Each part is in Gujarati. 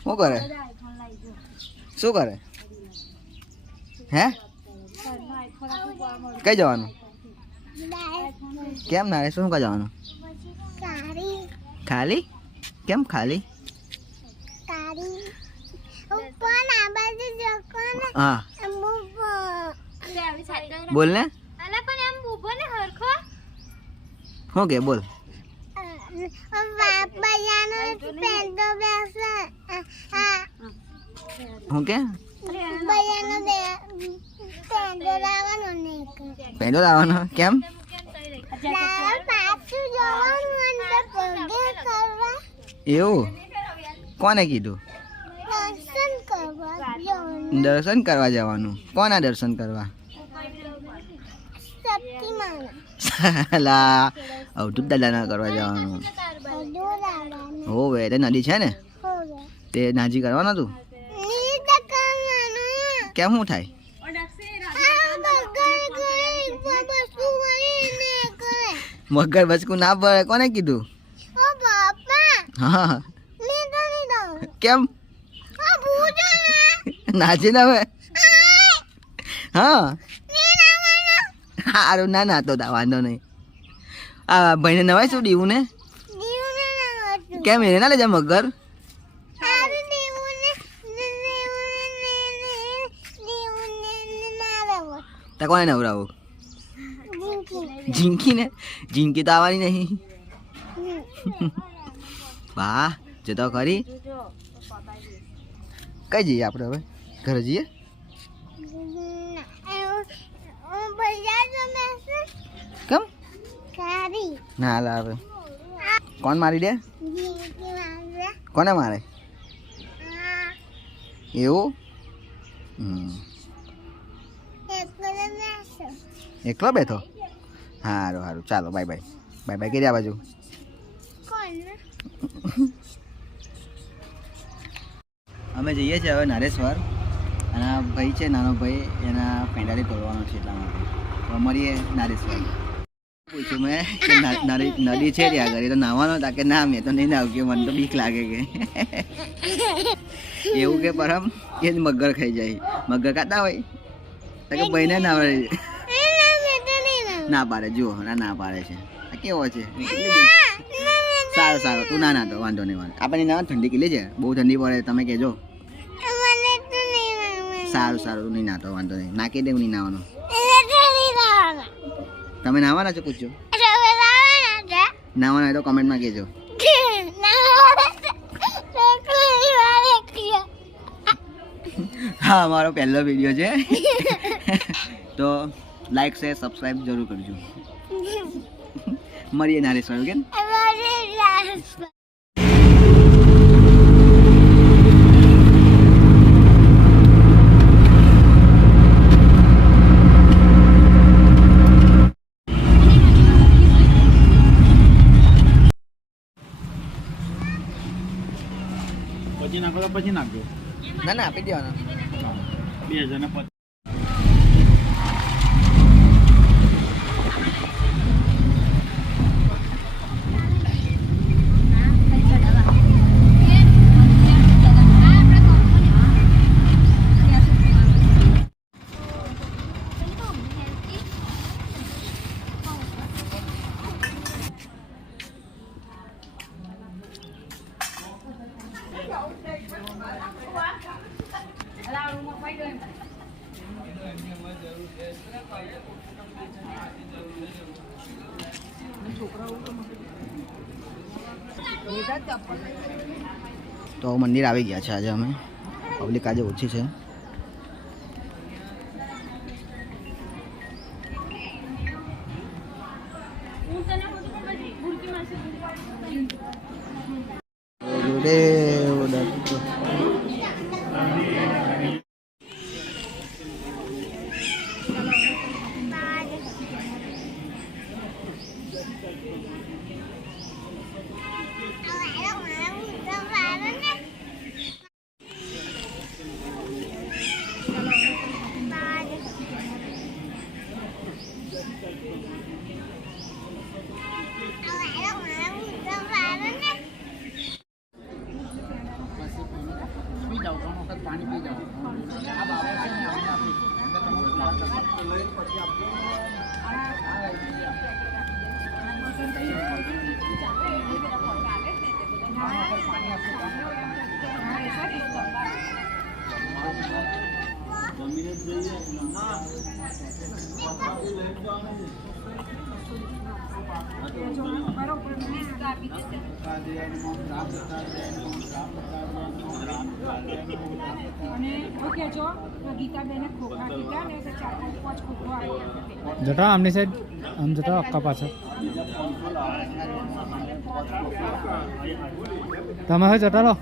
શું કરે શું કરે હે કઈ જવાનું કેમ નારે શું કા જવાનું ખાલી કેમ ખાલી હા બોલ ને શું કે બોલ હું કે પેલો લાવવાનો કેમ એવું કોને કીધું દર્શન કરવા જવાનું કોના દર્શન કરવા સાલા અવધૂત દાદાના કરવા જવાનું હોવે તે નદી છે ને તે નાજી કરવાનો તું કેમ શું થાય મગર બચકું ના પડે કોને કીધું હા કેમ નાચી ના હવે હા સારું ના નાતો વાંધો નહીં આ ભાઈને નવાય શું દીવું ને કેમ એને ના લેજા મગર તા કોને નવરાવું ઝીંકી ને ઝીંકી તો આવવાની નહીં વાહ જતો ખરી કઈ જઈએ આપણે હવે ઘરે જઈએ કેમ ના લાવે કોણ મારી દે કોને મારે એવું એકલો બેઠો સારું સારું ચાલો બાય બાય બાય બાય કરી આ બાજુ અમે જઈએ છીએ હવે નારેશ્વર અને આ ભાઈ છે નાનો ભાઈ એના પેંડાલી તોડવાનો છે એટલા માટે તો મળીએ નારેશ્વર પૂછ્યું મેં કે નદી છે ત્યાં આગળ તો નાહવાનો હતા કે ના મેં તો નહીં નાવ કે મને તો બીક લાગે કે એવું કે પરમ એ જ મગર ખાઈ જાય મગર ખાતા હોય તો કે ભાઈને ના પાડે ના પાડે જુઓ ના પાડે છે આ કેવો છે સારું સારું તું ના તો વાંધો નહીં આપણે ના ઠંડી કેટલી છે બહુ ઠંડી પડે તમે કહેજો સારું સારું તું નહીં નાતો વાંધો નહીં નાખી દે નહીં નાવાનું તમે નાવાના છો પૂછજો નાવાના તો કમેન્ટમાં કહેજો હા મારો પહેલો વિડીયો છે તો લાઈક શેર સબસ્ક્રાઈબ જરૂર કરજો મળીએ નારેશ્વર કે પછી નાખો તો પછી નાખજો ના ના આપી દેવાના 2050 તો મંદિર આવી ગયા છે આજે અમે પબ્લિક આજે ઓછી છે જમીને જ જઈએ જટા આમની સાઈડ આમ જટા અક્કા પાછળ તમે હવે જટા લો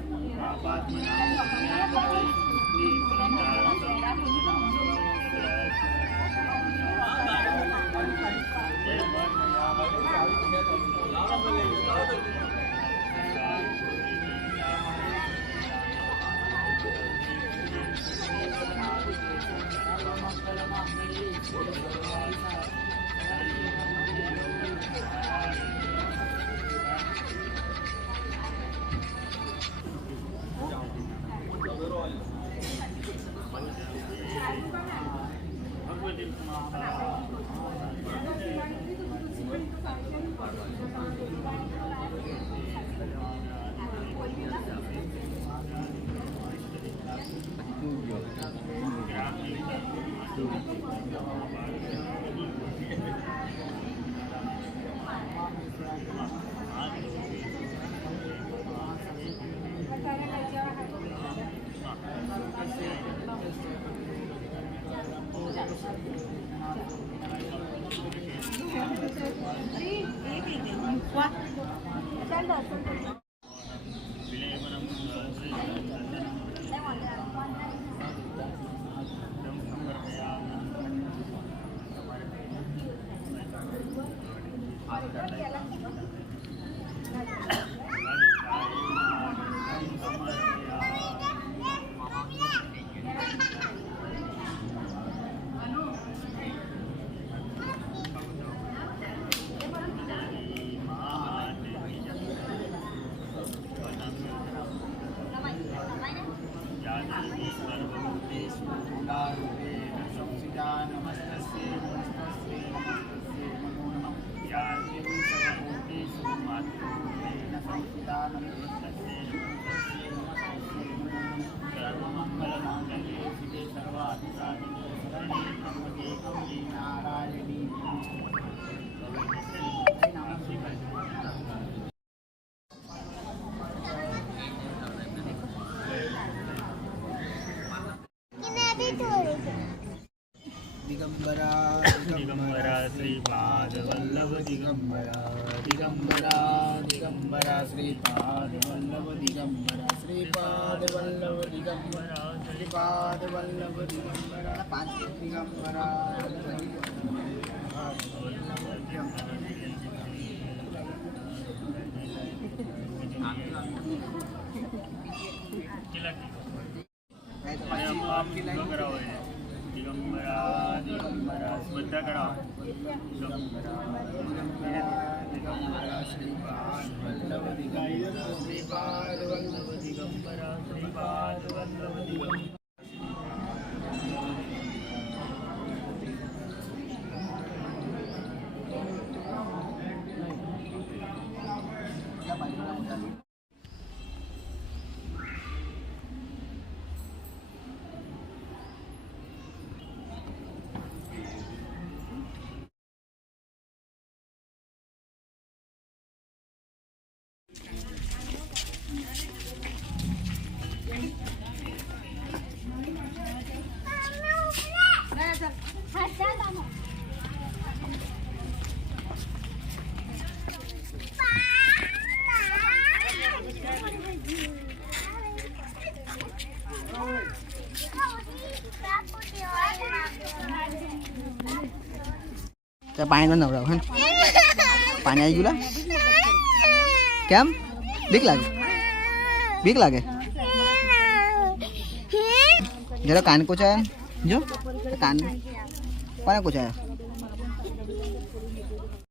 દિગંબરા શ્રીપાદ વલ્લભ દિગંબરા શ્રીપાદ વલ્લભ દિગંબરા શ્રીપાદ વલ્લભ દિગંબરા શ્રીપાદ વલ્લભ દિગંબરા પાંચ દિગંબરા બધા કરાવો દિગંબરા શ્રીપાદ વલ્લભ દિગંબરા શ્રીપાદ વલ્લભ દિગંબરા શ્રીપાદ વલ્લભ દિગંબરા પાણી નવડાવ હે પાણી આવી ગયું કેમ બીક લાગે જરા કાન કોચાયા જો કાન કોને કોચાયા